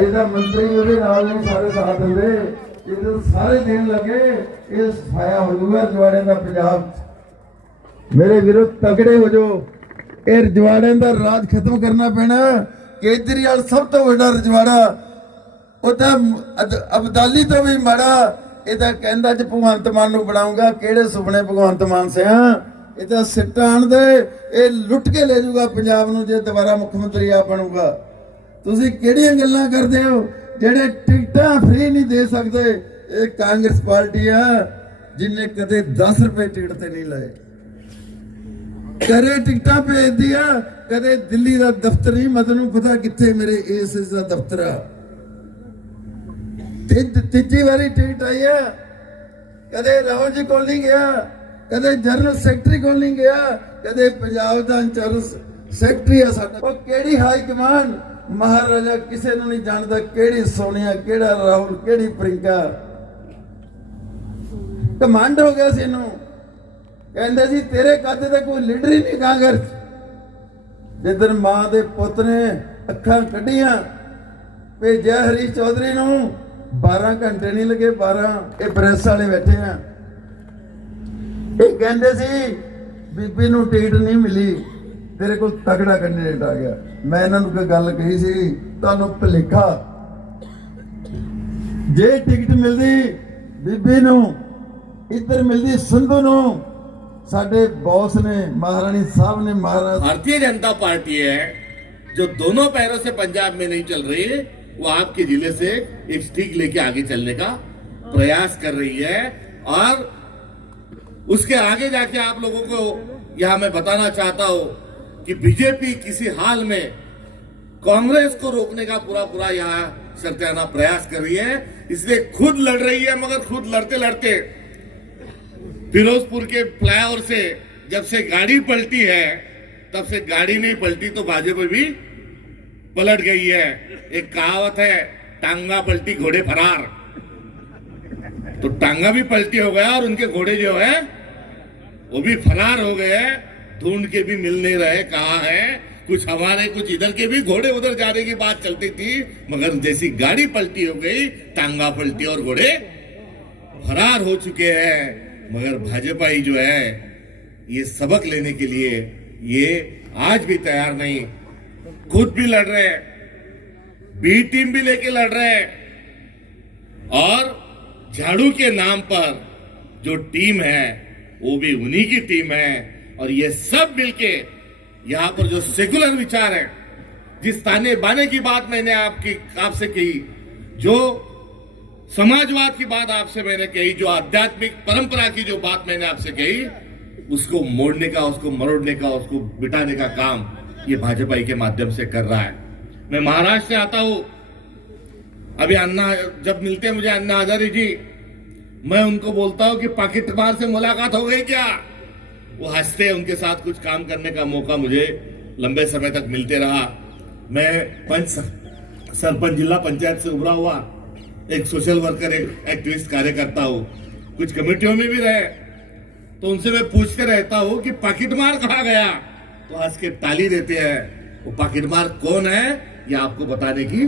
ਅਜੇ ਤਾਂ ਮੰਤਰੀ ਉਹਦੇ ਨਾਲ ਨਹੀਂ ਸਾਰੇ ਸਾਥ ਦਿੰਦੇ, ਜਦੋਂ ਸਾਰੇ ਦੇਣ ਲੱਗੇ ਇਹ ਸਫਾਇਆ ਹੋ ਜਾਊਗਾ ਰਜਵਾੜਿਆਂ ਦਾ ਪੰਜਾਬ 'ਚ। ਮੇਰੇ ਵੀਰੋ ਤਗੜੇ ਹੋ ਜਾਓ, ਇਹ ਰਜਵਾੜਿਆਂ ਦਾ ਰਾਜ ਖਤਮ ਕਰਨਾ ਪੈਣਾ। ਕੇਜਰੀਵਾਲ ਸਭ ਤੋਂ ਵੱਡਾ ਰਜਵਾੜਾ, ਉਹ ਤਾਂ ਅਬਦਾਲੀ ਤੋਂ ਵੀ ਮਾੜਾ। ਇਹ ਤਾਂ ਕਹਿੰਦਾ ਚ ਭਗਵੰਤ ਮਾਨ ਨੂੰ ਬਣਾਉਂਗਾ, ਕਿਹੜੇ ਸੁਪਨੇ ਭਗਵੰਤ ਮਾਨ ਸਿਆ, ਇਹ ਤਾਂ ਸਿੱਟਾਂ ਆਣ ਦੇ, ਇਹ ਲੁੱਟ ਕੇ ਲੈ ਜਾਊਗਾ ਪੰਜਾਬ ਨੂੰ ਜੇ ਦੁਬਾਰਾ ਮੁੱਖ ਮੰਤਰੀ ਆ ਬਣੂਗਾ। ਤੁਸੀਂ ਕਿਹੜੀਆਂ ਗੱਲਾਂ ਕਰਦੇ ਹੋ? ਜਿਹੜੇ ਟਿਕਟਾਂ ਫ੍ਰੀ ਨਹੀਂ ਦੇ ਸਕਦੇ, ਇਹ ਕਾਂਗਰਸ ਪਾਰਟੀ ਆ ਜਿਨੇ ਕਦੇ 10 ਰੁਪਏ ਟਿਕਟ ਤੇ ਨਹੀਂ ਲਏ। ਕਰੇ ਟਿਕਟਾਂ ਭੇਜਦੀ ਆ, ਕਦੇ ਦਿੱਲੀ ਦਾ ਦਫ਼ਤਰ ਨਹੀਂ, ਮੈਨੂੰ ਪਤਾ ਕਿੱਥੇ ਮੇਰੇ ਇਸ ਦਾ ਦਫ਼ਤਰ ਆ। ਤੀਜੀ ਵਾਰੀ ਟਿਕਟ ਆਈ ਆ, ਕਦੇ ਰਾਹੁਲ ਜੀ ਕੋਲ ਨਹੀਂ ਗਿਆ, ਕਦੇ ਜਨਰਲ ਸੈਕਟਰੀ ਕੋਲ ਨਹੀਂ ਗਿਆ, ਕਦੇ ਪੰਜਾਬ ਦਾ ਇੰਚਾਰਜ ਸੈਕਟਰੀ ਆ ਸਾਡਾ। ਉਹ ਕਿਹੜੀ ਹਾਈ ਕਮਾਂਡ, ਮਹਾਰਾਜਾ ਕਿਸੇ ਨੂੰ ਨਹੀਂ ਜਾਣਦਾ, ਕਿਹੜੀ ਸੋਨੀਆ, ਕਿਹੜਾ ਰਾਹੁਲ, ਕਿਹੜੀ ਪ੍ਰਿੰਕਾ। ਕਮਾਂਡ ਹੋ ਗਿਆ ਸੀ ਇਹਨੂੰ। ਕਹਿੰਦੇ ਜੀ ਤੇਰੇ ਕੱਦ ਤੇ ਕੋਈ ਲੀਡਰ ਹੀ ਨਹੀਂ ਕਾਂਗਰਸ। ਜਿੱਦਣ ਮਾਂ ਦੇ ਪੁੱਤ ਨੇ ਅੱਖਾਂ ਕੱਢੀਆਂ, ਭੇਜਿਆ ਹਰੀਸ਼ ਚੌਧਰੀ ਨੂੰ, 12 ਘੰਟੇ ਨਹੀਂ ਲੱਗੇ, 12 ਇਹ ਪ੍ਰੈਸ ਵਾਲੇ ਬੈਠੇ ਆ। ਇਹ ਕਹਿੰਦੇ ਸੀ ਬੀਬੀ ਨੂੰ ਟਿਕਟ ਨਹੀਂ ਮਿਲੀ, ਤੇਰੇ ਕੋਲ ਤਗੜਾ ਕੈਂਡੀਡੇਟ ਆ ਗਿਆ। ਮੈਂ ਇਹਨਾਂ ਨੂੰ ਕੋਈ ਗੱਲ ਕਹੀ ਸੀ, ਤੁਹਾਨੂੰ ਭੁਲੇਖਾ। ਜੇ ਟਿਕਟ ਮਿਲਦੀ ਬੀਬੀ ਨੂੰ, ਇੱਧਰ ਮਿਲਦੀ ਸੰਧੂ ਨੂੰ। साडे बॉस ने, महारानी साहब ने, महाराज भारतीय जनता पार्टी है जो दोनों पैरों से पंजाब में नहीं चल रही है, वो आपके जिले से एक स्टिक लेके आगे चलने का प्रयास कर रही है। और उसके आगे जाके आप लोगों को यहां मैं बताना चाहता हूं कि बीजेपी किसी हाल में कांग्रेस को रोकने का पूरा यहां सरकाना प्रयास कर रही है, इसलिए खुद लड़ रही है। मगर खुद लड़ते लड़ते फिरोजपुर के फ्लाईओवर से जब से गाड़ी पलटी है, तब से गाड़ी नहीं पलटी तो भाजपा भी पलट गई है। एक कहावत है, टांगा पलटी घोड़े फरार। तो टांगा भी पलटी हो गया और उनके घोड़े जो है वो भी फरार हो गए, ढूंढ के भी मिल नहीं रहे कहाँ है। कुछ हमारे, कुछ इधर के भी घोड़े उधर जाने की बात चलती थी, मगर जैसी गाड़ी पलटी हो गई, टांगा पलटी और घोड़े फरार हो चुके हैं। मगर भाजपा ही जो है ये सबक लेने के लिए ये आज भी तैयार नहीं, खुद भी लड़ रहे हैं, बी टीम भी लेके लड़ रहे हैं। और झाड़ू के नाम पर जो टीम है वो भी उन्हीं की टीम है। और ये सब मिलके यहां पर जो सेकुलर विचार है, जिस ताने बाने की बात मैंने आपसे कही, जो समाजवाद की बात आपसे मैंने कही, जो आध्यात्मिक परंपरा की जो बात मैंने आपसे कही, उसको मोड़ने का, उसको मरोड़ने का, उसको बिटाने का काम ये भाजपा के माध्यम से कर रहा है। मैं महाराष्ट्र से आता हूं। अभी अन्ना जब मिलते हैं मुझे, अन्ना हजारे जी, मैं उनको बोलता हूं कि पाकिट मार से मुलाकात हो गई क्या? वो हंसते हैं। उनके साथ कुछ काम करने का मौका मुझे लंबे समय तक मिलते रहा। मैं सरपंच जिला पंचायत से उभरा हुआ एक सोशल वर्कर, एक एक्टिविस्ट कार्यकर्ता हूं, कुछ कमेटियों में भी रहे, तो उनसे मैं पूछते रहता हूं कि पाकिट मार कहाँ गया, तो हंस के ताली देते हैं। वो पाकिट मार कौन है ये आपको बताने की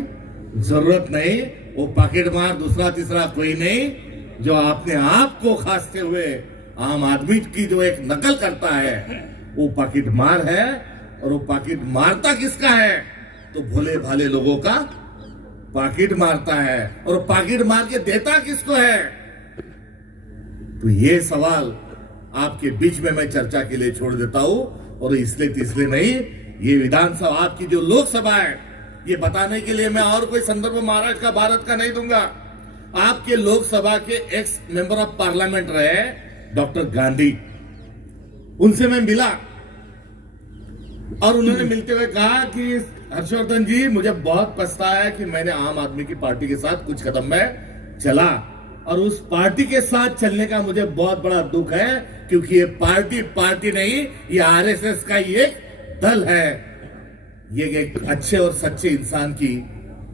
जरूरत नहीं। वो पाकिट मार दूसरा तीसरा कोई नहीं, जो अपने आप को खासते हुए आम आदमी की जो एक नकल करता है, वो पाकिट मार है। और वो पाकिट मारता किसका है? तो भोले भाले लोगों का पाकिट मारता है। और पाकिट मार के देता किसको है? तो ये सवाल आपके बीच में मैं चर्चा के लिए छोड़ देता हूं। और इसलिए तीसरे नहीं, ये विधानसभा आपकी जो लोकसभा है, ये बताने के लिए मैं और कोई संदर्भ महाराष्ट्र का, भारत का नहीं दूंगा। आपके लोकसभा के एक्स मेंबर ऑफ पार्लियामेंट रहे डॉक्टर गांधी, उनसे मैं मिला और उन्होंने मिलते हुए कहा कि हर्षवर्धन जी, मुझे बहुत पछतावा है कि मैंने आम आदमी की पार्टी के साथ कुछ कदम में चला, और उस पार्टी के साथ चलने का मुझे बहुत बड़ा दुख है, क्योंकि ये पार्टी नहीं, ये आरएसएस का ये दल है। ये एक अच्छे और सच्चे इंसान की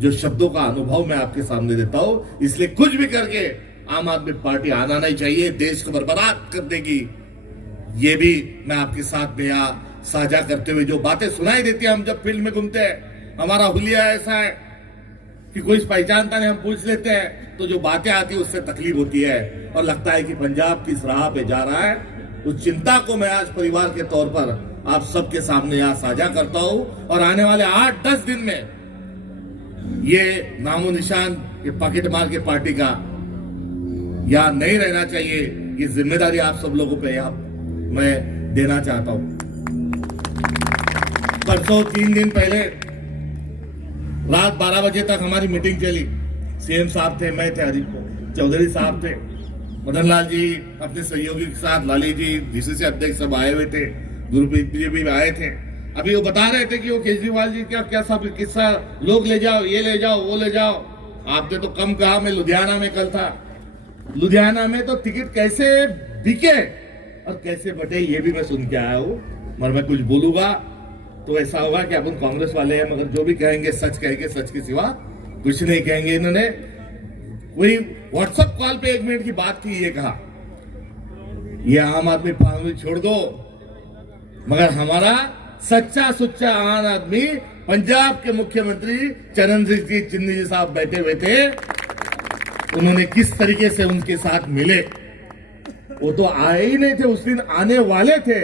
जो शब्दों का अनुभव मैं आपके सामने देता हूं। इसलिए कुछ भी करके आम आदमी पार्टी आना नहीं चाहिए, देश को बर्बाद कर देगी। ये भी मैं आपके साथ में यहाँ साझा करते हुए जो बातें सुनाई देती है, हम जब फील्ड में घूमते हैं, हमारा हुलिया ऐसा है कि कोई पहचानता नहीं, हम पूछ लेते हैं तो जो बातें आती है उससे तकलीफ होती है और लगता है कि पंजाब किस राह पे जा रहा है। उस चिंता को मैं आज परिवार के तौर पर आप सबके सामने यहाँ साझा करता हूं और आने वाले 8-10 दिन में ये नामो निशान ये पॉकेट मार के पार्टी का यहाँ नहीं रहना चाहिए। ये जिम्मेदारी आप सब लोगों पे यहाँ मैं देना चाहता हूं। परसों 3 दिन पहले रात 12 बजे तक हमारी मीटिंग चली। सीएम साहब थे, मैं थे, हरीश चौधरी साहब थे, मदन लाल जी अपने सहयोगी के साथ, लाली जी डीसीसी अध्यक्ष सब आए हुए थे, गुरप्रीत जी भी आए थे। अभी वो बता रहे थे कि वो केजरीवाल जी क्या क्या सब किस्सा, लोग ले जाओ, ये ले जाओ, वो ले जाओ। आपने तो कम कहा, मैं लुधियाना में कल था। लुधियाना में तो टिकट कैसे बिके और कैसे बटे ये भी मैं सुन के आया हूँ। मगर मैं कुछ बोलूंगा तो ऐसा होगा कि अपन कांग्रेस वाले हैं, मगर जो भी कहेंगे सच कहेंगे, सच के सिवा कुछ नहीं कहेंगे। इन्होंने कोई व्हाट्सएप कॉल पे 1 मिनट की बात की, ये कहा ये आम आदमी पार्टी छोड़ दो, मगर हमारा सच्चा सुच्चा आम आदमी पंजाब के मुख्यमंत्री चरणजीत सिंह चन्नी जी साहब बैठे हुए थे। उन्होंने किस तरीके से उनके साथ मिले, वो तो आए ही नहीं थे, उस दिन आने वाले थे,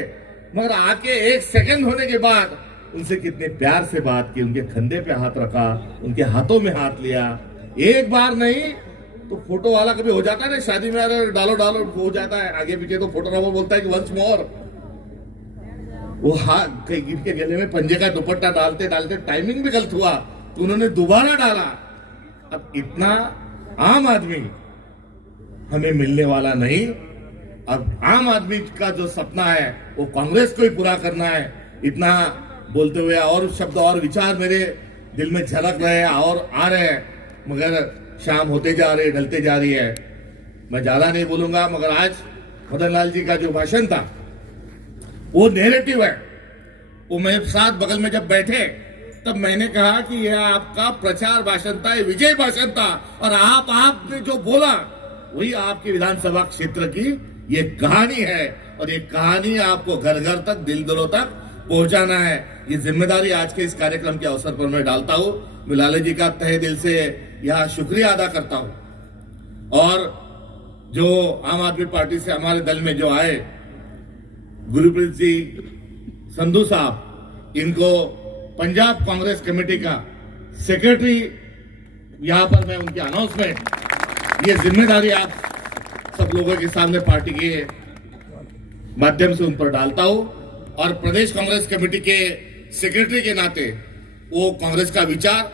मगर आके 1 सेकंड होने के बाद उनसे कितने प्यार से बात की, उनके कंधे पे हाथ रखा, उनके हाथों में हाथ लिया। एक बार नहीं तो फोटो वाला कभी हो जाता है ना शादी में, अरे डालो डालो हो जाता है, आगे पीछे तो फोटोग्राफर बोलता है कि वंस मोर। वो हाथ इनके गले में पंजे का दुपट्टा डालते डालते टाइमिंग भी गलत हुआ तो उन्होंने दोबारा डाला। अब इतना आम आदमी हमें मिलने वाला नहीं। अब आम आदमी का जो सपना है वो कांग्रेस को ही पूरा करना है। इतना बोलते हुए और शब्द और विचार मेरे दिल में झलक रहे हैं और आ रहे हैं, मगर शाम होते जा रही, ढलते जा रही है, मैं ज्यादा नहीं बोलूंगा। मगर आज मदन लाल जी का जो भाषण था वो नैरेटिव है। वो मेरे साथ बगल में जब बैठे तब मैंने कहा कि यह आपका प्रचार भाषण था, विजय भाषण था, और आपने जो बोला वही आपके विधानसभा क्षेत्र की ये कहानी है और ये कहानी आपको घर घर तक, दिल दिलों तक पहुंचाना है। ये जिम्मेदारी आज के इस कार्यक्रम के अवसर पर मैं डालता हूं। मैं लाले जी का तहे दिल से यहाँ शुक्रिया अदा करता हूं। और जो आम आदमी पार्टी से हमारे दल में जो आए गुरप्रीत जी संधू साहब, इनको पंजाब कांग्रेस कमेटी का सेक्रेटरी यहां पर मैं उनकी अनाउंसमेंट, ये जिम्मेदारी आप सब लोगों के सामने पार्टी के माध्यम से उन पर डालता हूं। और प्रदेश कांग्रेस कमेटी के सेक्रेटरी के नाते वो कांग्रेस का विचार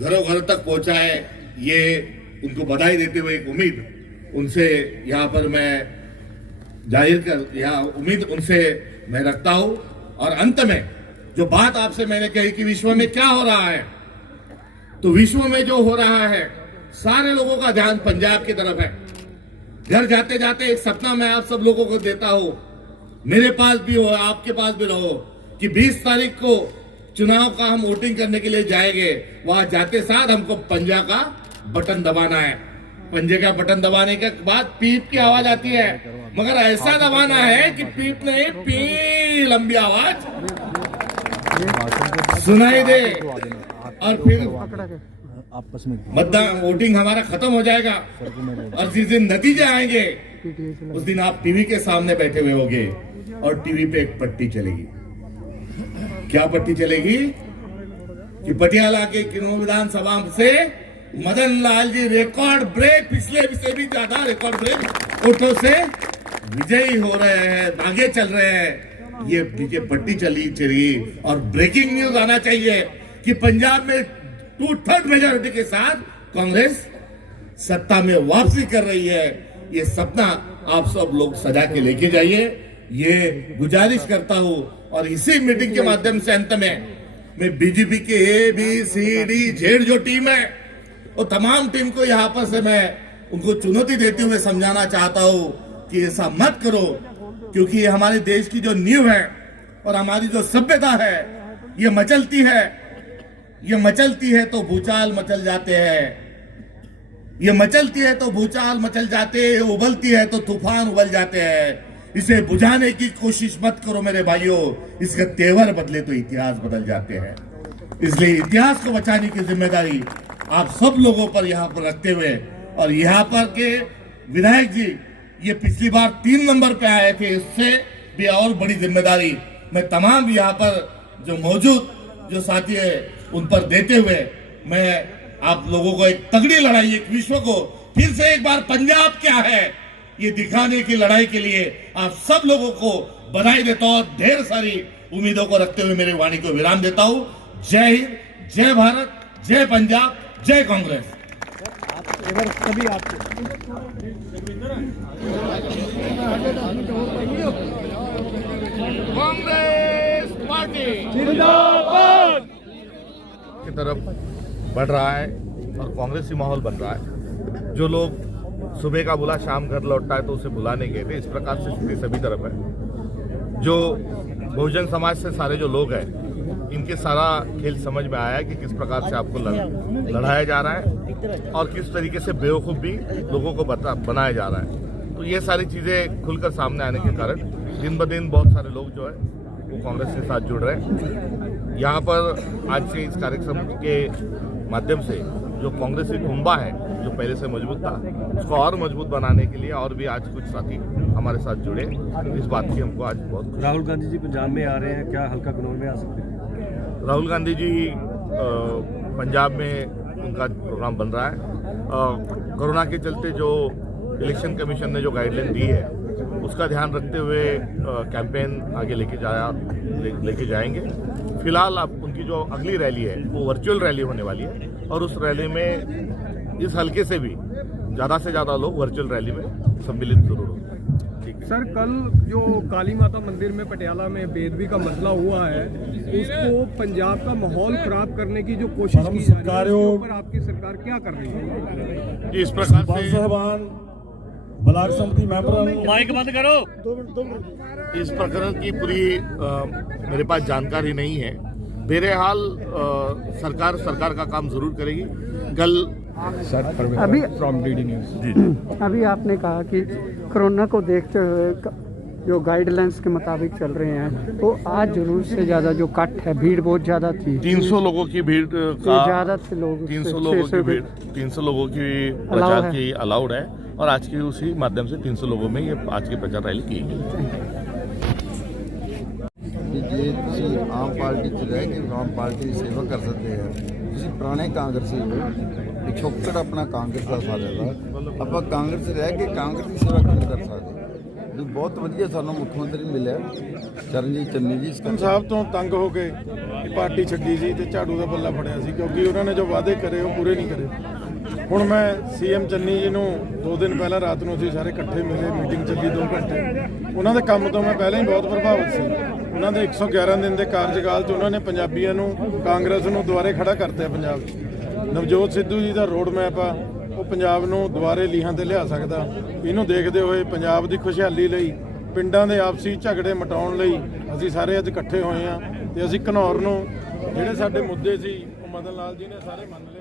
घरों घर तक पहुंचाए, ये उनको बधाई देते हुए एक उम्मीद उनसे यहाँ पर मैं जाहिर कर, यहाँ उम्मीद उनसे मैं रखता हूं। और अंत में जो बात आपसे मैंने कही कि विश्व में क्या हो रहा है, तो विश्व में जो हो रहा है सारे लोगों का ध्यान पंजाब की तरफ है। घर जाते जाते एक सपना मैं आप सब लोगों को देता हूं, मेरे पास भी हो, आपके पास भी रहो, कि 20 तारीख को चुनाव का हम वोटिंग करने के लिए जाएंगे। वहां जाते साथ हमको पंजा का बटन दबाना है। पंजे का बटन दबाने के बाद पीप की आवाज आती है, मगर ऐसा दबाना है कि पीप नहीं, पी लंबी आवाज सुनाई दे। और फिर आपस में मतदान वोटिंग हमारा खत्म हो जाएगा और जिस दिन नतीजे आएंगे उस दिन आप टीवी के सामने बैठे हुए होंगे और टीवी पे एक पट्टी चलेगी। क्या पट्टी चलेगी कि पटियाला के किन्नौर विधानसभा से मदन लाल जी रिकॉर्ड ब्रेक, पिछले से भी ज्यादा रिकॉर्ड ब्रेक वोटों से विजयी हो रहे हैं, आगे चल रहे हैं। ये पीछे पट्टी चली और ब्रेकिंग न्यूज आना चाहिए कि पंजाब में 2/3 मेजॉरिटी के साथ कांग्रेस सत्ता में वापसी कर रही है। ये सपना आप सब लोग सजा के लेके जाइए, ये गुजारिश करता हूं। और इसी मीटिंग के माध्यम से अंत में मैं बीजेपी के ABCD जो टीम है वो तमाम टीम को यहाँ पर से मैं उनको चुनौती देते हुए समझाना चाहता हूं कि ऐसा मत करो, क्योंकि ये हमारे देश की जो नींव है और हमारी जो सभ्यता है ये मचलती है तो भूचाल मचल जाते हैं, ये मचलती है तो भूचाल मचल जाते हैं, उबलती है तो तूफान उबल जाते हैं। इसे बुझाने की कोशिश मत करो मेरे भाइयों, इसका तेवर बदले तो इतिहास बदल जाते हैं। इसलिए इतिहास को बचाने की जिम्मेदारी आप सब लोगों पर यहाँ पर रखते हुए, और यहाँ पर के विधायक जी ये पिछली बार 3 नंबर पे आए थे, इससे भी और बड़ी जिम्मेदारी मैं तमाम यहाँ पर जो मौजूद जो साथी है उन पर देते हुए मैं आप लोगों को एक तगड़ी लड़ाई, एक विश्व को फिर से एक बार पंजाब क्या है ये दिखाने की लड़ाई के लिए आप सब लोगों को बधाई देता हूं। ढेर सारी उम्मीदों को रखते हुए मेरी वाणी को विराम देता हूं। जय हिंद, जय भारत, जय पंजाब, जय कांग्रेस। कभी आपको कांग्रेस पार्टी जिंदाबाद की तरफ बढ़ रहा है और कांग्रेसी माहौल बन रहा है। जो लोग सुबह का बुला शाम घर लौटता है तो उसे बुलाने गए थे, इस प्रकार से स्थिति सभी तरफ है। जो बहुजन समाज से सारे जो लोग हैं इनके सारा खेल समझ में आया है कि किस प्रकार से आपको लड़ाया जा रहा है और किस तरीके से बेवकूफ़ भी लोगों को बनाया जा रहा है। तो ये सारी चीज़ें खुलकर सामने आने के कारण दिन ब दिन बहुत सारे लोग जो है वो कांग्रेस के साथ जुड़ रहे हैं। यहाँ पर आज से इस कार्यक्रम के माध्यम से जो कांग्रेसी कुंबा है जो पहले से मजबूत था उसको और मजबूत बनाने के लिए और भी आज कुछ साथी हमारे साथ जुड़े, इस बात की हमको आज बहुत। राहुल गांधी जी पंजाब में आ रहे हैं, क्या हल्का कनौर में आ सकते हैं? राहुल गांधी जी पंजाब में उनका प्रोग्राम बन रहा है। कोरोना के चलते जो इलेक्शन कमीशन ने जो गाइडलाइन दी है उसका ध्यान रखते हुए कैंपेन आगे लेके जाएंगे। फिलहाल अब उनकी जो अगली रैली है वो वर्चुअल रैली होने वाली है और उस रैली में इस हल्के से भी ज़्यादा लोग वर्चुअल रैली में सम्मिलित जरूर होंगे। सर, कल जो काली माता मंदिर में पटियाला में बेदबी का मसला हुआ है उसको पंजाब का माहौल खराब करने की जो कोशिश की जा रही है उसके ऊपर आपकी सरकार क्या कर रही है? इस प्रकार से ब्लॉक समिति मेंबर माइक बंद करो। इस प्रकरण की पूरी मेरे पास जानकारी नहीं है। बहरहाल सरकार का काम जरूर करेगी। कल अभी फ्रॉम डीडी न्यूज अभी आपने कहा कि कोरोना को देखते हुए जो गाइडलाइंस के मुताबिक चल रहे हैं तो आज जरूर से ज्यादा जो कट है, भीड़ बहुत ज्यादा थी। 300 लोगों की भीड़ का ज्यादा से लोग 300 लोगों की भीड़ 300 लोगों की प्रचार की अलाउड है और आज की उसी माध्यम से 300 लोगों में ये आज की प्रचार रैली की गई। ਜੇ ਤੁਸੀਂ ਆਮ ਪਾਰਟੀ 'ਚ ਰਹਿ ਕੇ ਆਮ ਪਾਰਟੀ ਦੀ ਸੇਵਾ ਕਰ ਸਕਦੇ ਆ, ਤੁਸੀਂ ਪੁਰਾਣੇ ਕਾਂਗਰਸੀ ਹੋ, ਪਿਛੋਕੜ ਆਪਣਾ ਕਾਂਗਰਸ ਦਾ ਸਾਰਿਆਂ ਦਾ, ਆਪਾਂ ਕਾਂਗਰਸ ਰਹਿ ਕੇ ਕਾਂਗਰਸ ਦੀ ਸੇਵਾ ਕਿਵੇਂ ਕਰ ਸਕਦੇ? ਵੀ ਬਹੁਤ ਵਧੀਆ ਸਾਨੂੰ ਮੁੱਖ ਮੰਤਰੀ ਮਿਲਿਆ ਚਰਨਜੀਤ ਚੰਨੀ ਜੀ। ਸਾਹਿਬ ਤੋਂ ਤੰਗ ਹੋ ਕੇ ਪਾਰਟੀ ਛੱਡੀ ਸੀ ਤੇ ਝਾੜੂ ਦਾ ਪੱਲਾ ਫੜਿਆ ਸੀ ਕਿਉਂਕਿ ਉਹਨਾਂ ਨੇ ਜੋ ਵਾਅਦੇ ਕਰੇ ਉਹ ਪੂਰੇ ਨਹੀਂ ਕਰੇ। ਹੁਣ ਮੈਂ ਸੀਐਮ ਚੰਨੀ ਜੀ ਨੂੰ 2 ਦਿਨ ਪਹਿਲਾਂ ਰਾਤ ਨੂੰ ਅਸੀਂ ਸਾਰੇ ਇਕੱਠੇ ਮਿਲੇ, ਮੀਟਿੰਗ ਚੱਲੀ 2 ਘੰਟੇ। ਉਹਨਾਂ ਦੇ ਕੰਮ ਤੋਂ ਮੈਂ ਪਹਿਲਾਂ ਹੀ ਬਹੁਤ ਪ੍ਰਭਾਵਿਤ ਸੀ। ਉਹਨਾਂ ਦੇ 111 ਦਿਨ ਦੇ ਕਾਰਜਕਾਲ 'ਚ ਉਹਨਾਂ ਨੇ ਪੰਜਾਬੀਆਂ ਨੂੰ, ਕਾਂਗਰਸ ਨੂੰ ਦੁਬਾਰੇ ਖੜਾ ਕਰਤਾ ਪੰਜਾਬ 'ਚ। ਨਵਜੋਤ ਸਿੱਧੂ ਜੀ ਦਾ ਰੋਡ ਮੈਪ ਆ ਉਹ ਪੰਜਾਬ ਨੂੰ ਦੁਬਾਰੇ ਲੀਹਾਂ ਤੇ ਲਿਆ ਸਕਦਾ। ਇਹਨੂੰ ਦੇਖਦੇ ਹੋਏ ਪੰਜਾਬ ਦੀ ਖੁਸ਼ਹਾਲੀ ਲਈ, ਪਿੰਡਾਂ ਦੇ ਆਪਸੀ ਝਗੜੇ ਮਿਟਾਉਣ ਲਈ ਅਸੀਂ ਸਾਰੇ ਅੱਜ ਇਕੱਠੇ ਹੋਏ ਹਾਂ ਤੇ ਅਸੀਂ ਘਨੌਰ ਨੂੰ ਜਿਹੜੇ ਸਾਡੇ ਮੁੱਦੇ ਸੀ ਉਹ ਮਦਨ ਲਾਲ ਜੀ ਨੇ ਸਾਰੇ ਮੰਨ ਲਏ।